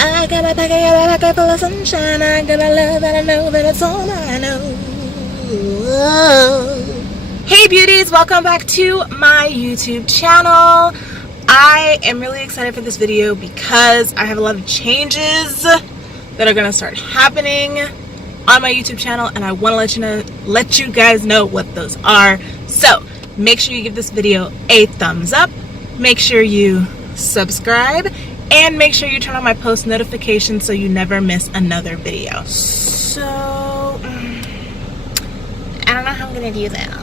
I got a pocket full of sunshine. I got a love that I know, but it's all I know. Hey beauties, welcome back to my YouTube channel. I am really excited for this video because I have a lot of changes that are gonna start happening on my YouTube channel, and I want to let you guys know what those are. So make sure you give this video a thumbs up, make sure you subscribe, and make sure you turn on my post notifications so you never miss another video. So I don't know how I'm gonna do this.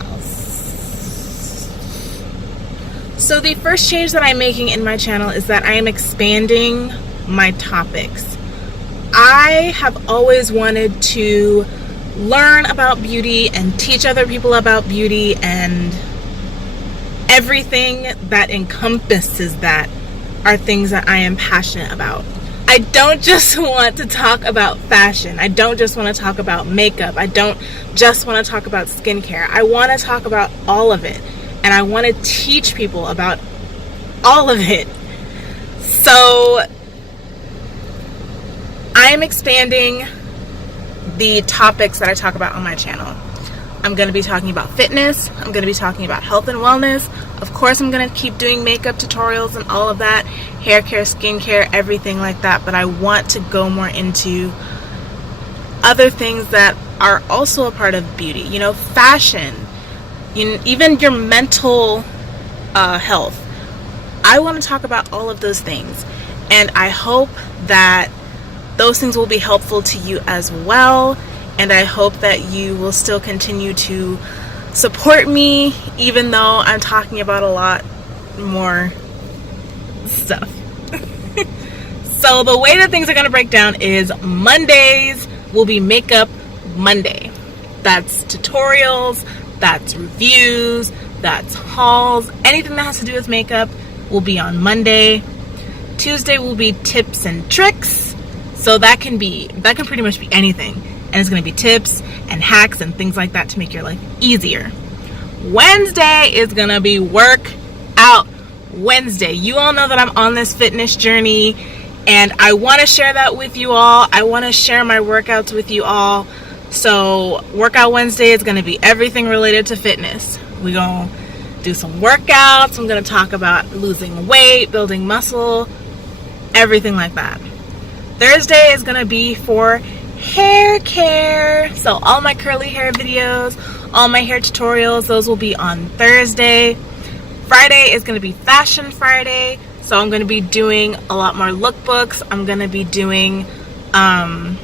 So the first change that I'm making in my channel is that I am expanding my topics. I have always wanted to learn about beauty and teach other people about beauty and everything that encompasses that are things that I am passionate about. I don't just want to talk about fashion. I don't just want to talk about makeup. I don't just want to talk about skincare. I want to talk about all of it. And I want to teach people about all of it. So I am expanding the topics that I talk about on my channel. I'm going to be talking about fitness. I'm going to be talking about health and wellness. Of course, I'm going to keep doing makeup tutorials and all of that, hair care, skincare, everything like that. But I want to go more into other things that are also a part of beauty. You know, fashion, even your mental health. I want to talk about all of those things. And I hope that those things will be helpful to you as well. And I hope that you will still continue to support me, even though I'm talking about a lot more stuff. So the way that things are going to break down is Mondays will be Makeup Monday. That's tutorials, that's reviews, that's hauls. Anything that has to do with makeup will be on Monday. Tuesday will be tips and tricks. So that can pretty much be anything. And it's going to be tips and hacks and things like that to make your life easier. Wednesday is going to be Workout Wednesday. You all know that I'm on this fitness journey, and I want to share that with you all. I want to share my workouts with you all. So Workout Wednesday is going to be everything related to fitness. We're going to do some workouts. I'm going to talk about losing weight, building muscle, everything like that. Thursday is going to be for hair care. So all my curly hair videos, all my hair tutorials, those will be on Thursday. Friday is going to be Fashion Friday. So I'm going to be doing a lot more lookbooks. I'm going to be doing some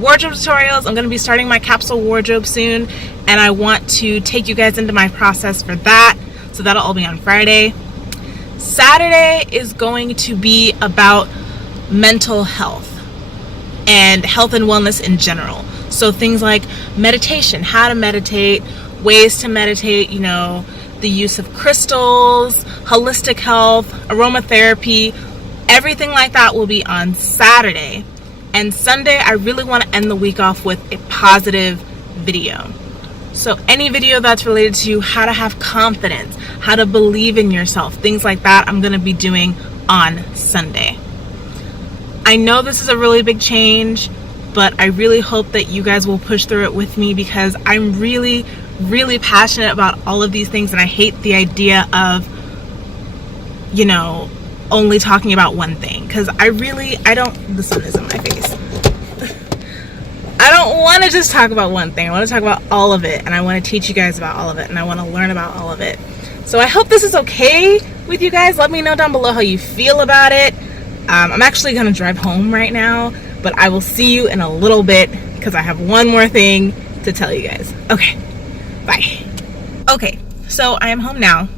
wardrobe tutorials. I'm going to be starting my capsule wardrobe soon, and I want to take you guys into my process for that. So that'll all be on Friday. Saturday is going to be about mental health and health and wellness in general. So things like meditation, how to meditate, ways to meditate, you know, the use of crystals, holistic health, aromatherapy, everything like that will be on Saturday. And Sunday, I really want to end the week off with a positive video. So any video that's related to how to have confidence, how to believe in yourself, things like that, I'm going to be doing on Sunday. I know this is a really big change, but I really hope that you guys will push through it with me, because I'm really, really passionate about all of these things, and I hate the idea of, you know, only talking about one thing, because the sun is in my face. I don't want to just talk about one thing. I want to talk about all of it, and I want to teach you guys about all of it, and I want to learn about all of it. So I hope this is okay with you guys. Let me know down below how you feel about it. I'm actually going to drive home right now, but I will see you in a little bit because I have one more thing to tell you guys. Okay, bye. Okay, so I am home now,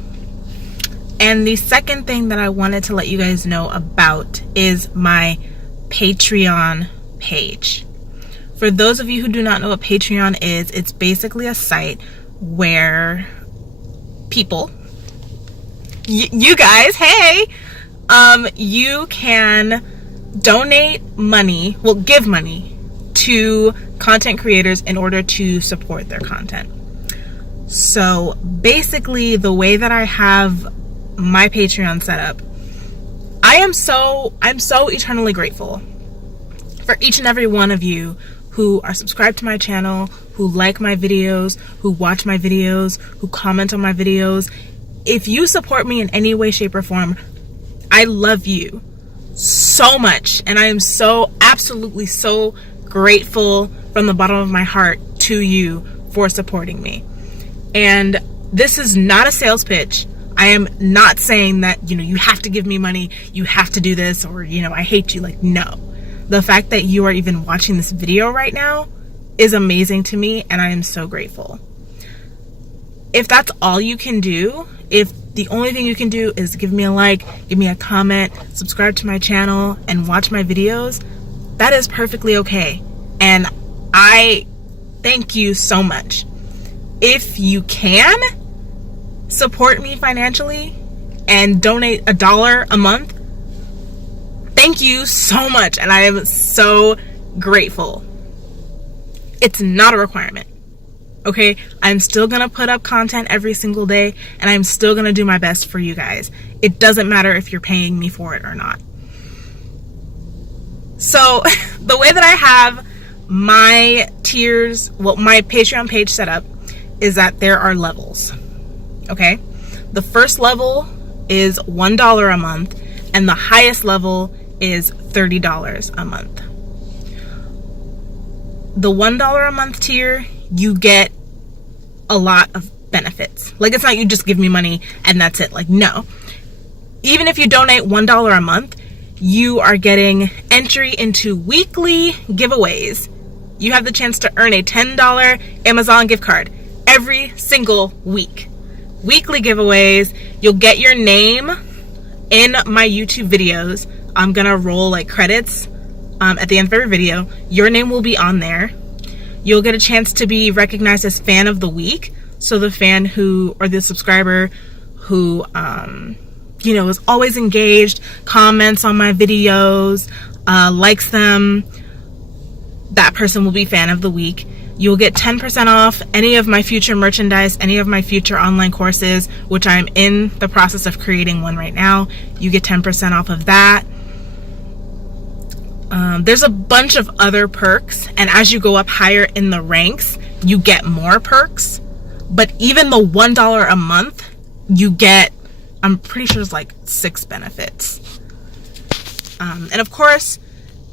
and the second thing that I wanted to let you guys know about is my Patreon page. For those of you who do not know what Patreon is, it's basically a site where people, you guys, hey, you can donate money, well, give money to content creators in order to support their content. So basically, the way that I have my Patreon set up, I'm so eternally grateful for each and every one of you who are subscribed to my channel, who like my videos, who watch my videos, who comment on my videos. If you support me in any way, shape, or form, I love you so much, and I am so absolutely so grateful from the bottom of my heart to you for supporting me. And this is not a sales pitch. I am not saying that, you have to give me money, you have to do this, or, I hate you. Like, no. The fact that you are even watching this video right now is amazing to me, and I am so grateful. If that's all you can do, if the only thing you can do is give me a like, give me a comment, subscribe to my channel, and watch my videos, that is perfectly okay. And I thank you so much. If you can support me financially and donate $1 a month, thank you so much, and I am so grateful. It's not a requirement, okay? I'm still gonna put up content every single day, and I'm still gonna do my best for you guys. It doesn't matter if you're paying me for it or not. So the way that I have my tiers, my Patreon page set up, is that there are levels, okay? The first level is $1 a month, and the highest level is $30 a month. The $1 a month tier, you get a lot of benefits. Like, it's not you just give me money and that's it. Like, no. Even if you donate $1 a month, you are getting entry into weekly giveaways. You have the chance to earn a $10 Amazon gift card every single week. Weekly giveaways. You'll get your name in my YouTube videos. I'm gonna roll like credits at the end of every video. Your name will be on there. You'll get a chance to be recognized as fan of the week. So the fan who, or the subscriber who, is always engaged, comments on my videos, likes them, that person will be fan of the week. You'll get 10% off any of my future merchandise, any of my future online courses, which I'm in the process of creating one right now. You get 10% off of that. There's a bunch of other perks, and as you go up higher in the ranks, you get more perks. But even the $1 a month, you get, I'm pretty sure it's like 6 benefits. And of course,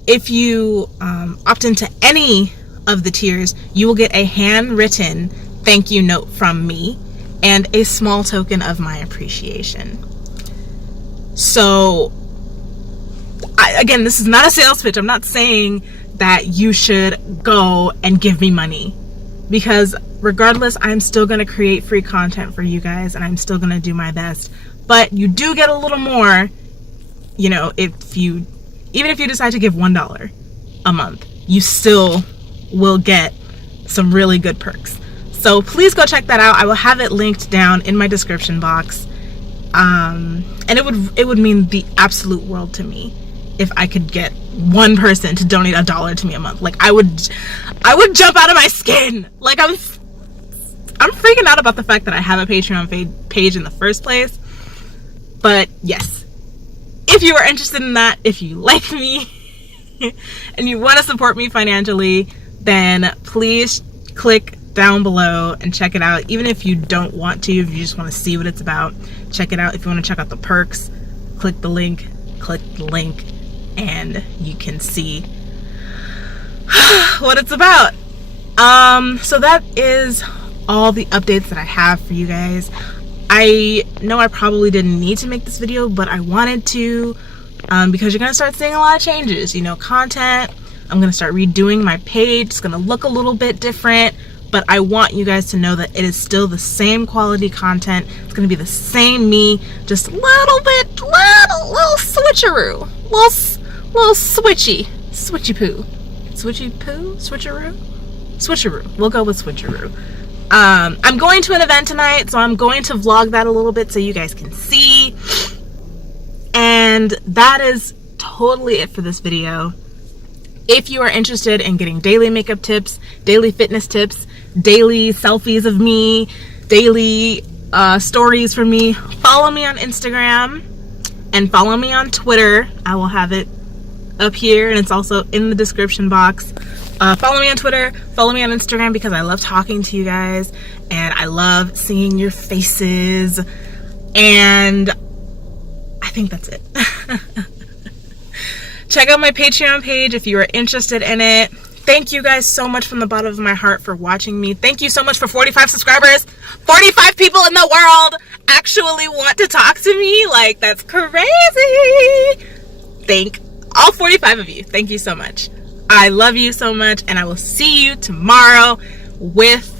if you opt into any of the tiers, you will get a handwritten thank you note from me and a small token of my appreciation. So again, this is not a sales pitch. I'm not saying that you should go and give me money, because regardless, I'm still going to create free content for you guys, and I'm still going to do my best. But you do get a little more, even if you decide to give $1 a month, you still will get some really good perks. So please go check that out. I will have it linked down in my description box. And it would mean the absolute world to me if I could get one person to donate $1 to me a month. Like, I would jump out of my skin. Like, I'm freaking out about the fact that I have a Patreon page in the first place. But yes, if you are interested in that, if you like me and you want to support me financially, then please click down below and check it out. Even if you don't want to, if you just want to see what it's about, check it out. If you want to check out the perks, click the link, and you can see what it's about. So that is all the updates that I have for you guys. I know I probably didn't need to make this video, but I wanted to, because you're gonna start seeing a lot of changes. Content. I'm gonna start redoing my page. It's gonna look a little bit different, but I want you guys to know that it is still the same quality content. It's gonna be the same me, just a little switcheroo, little switcheroo. We'll go with switcheroo. I'm going to an event tonight, so I'm going to vlog that a little bit so you guys can see. And that is totally it for this video. If you are interested in getting daily makeup tips, daily fitness tips, daily selfies of me, daily stories from me, follow me on Instagram and follow me on Twitter. I will have it up here and it's also in the description box. Follow me on Twitter, follow me on Instagram because I love talking to you guys and I love seeing your faces, and I think that's it. Check out my Patreon page if you are interested in it. Thank you guys so much from the bottom of my heart for watching me. Thank you so much for 45 subscribers. 45 people in the world actually want to talk to me. Like, that's crazy. Thank all 45 of you. Thank you so much. I love you so much, and I will see you tomorrow with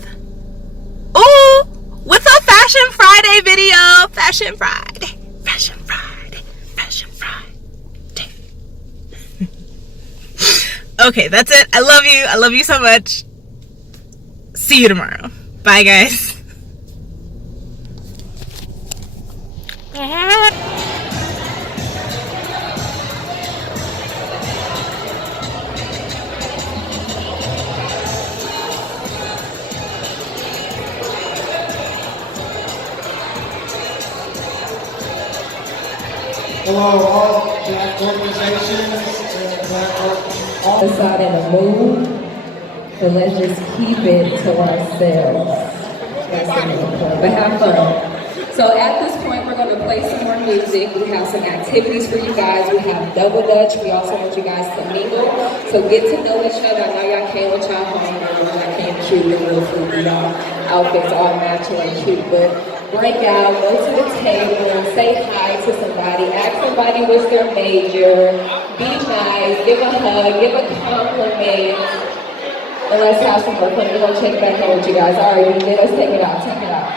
a Fashion Friday video. Fashion Friday. Fashion Friday. Fashion Friday. Okay, that's it. I love you. I love you so much. See you tomorrow. Bye, guys. Hello, all Black organizations and Black all Decide in a mood, but let's just keep it to ourselves. That's another point, but have fun. So at this point, we're going to play some more music. We have some activities for you guys. We have double dutch. We also want you guys to mingle. So get to know each other. I know y'all came with y'all homegirls. Y'all came cute and real fruity. Y'all outfits all matching and cute, but break out, go to the table, say hi to somebody, ask somebody what's their major, be nice, give a hug, give a compliment, and let's have some more fun. We're going to check back in with you guys. All right, let's take it out, take it out.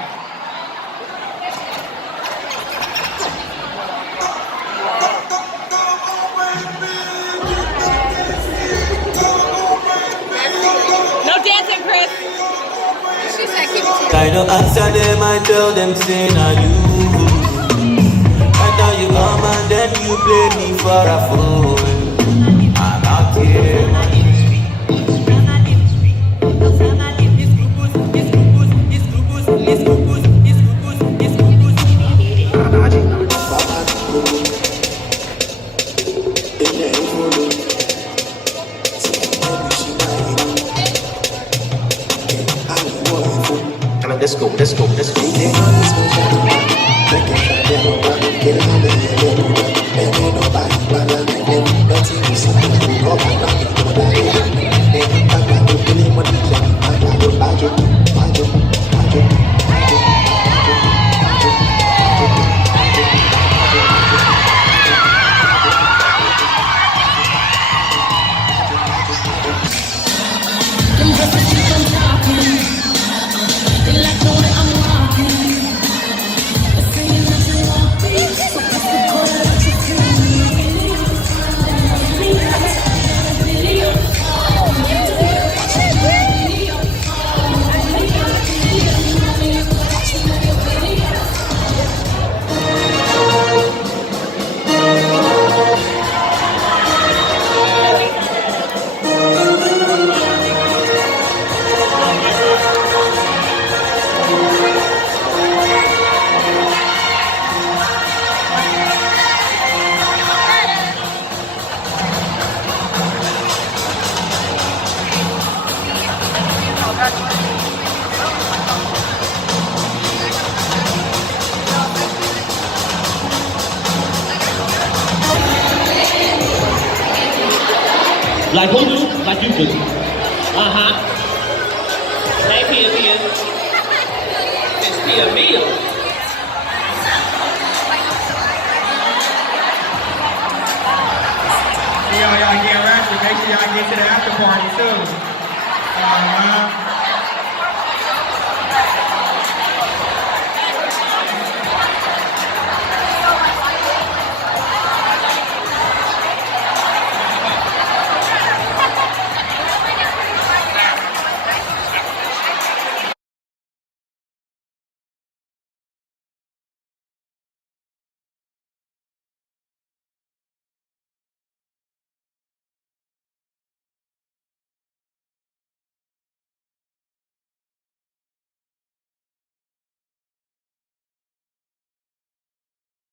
No dancing, Chris. She said keep it I don't answer them, I tell them, say, now you. And now you come and then you play me for a fool. I'm out here. Let's go, let's go, let's go. Like who do? Like you do. Hey, Pia. It's Pia meal. y'all get ready. Make sure y'all get to the after party too.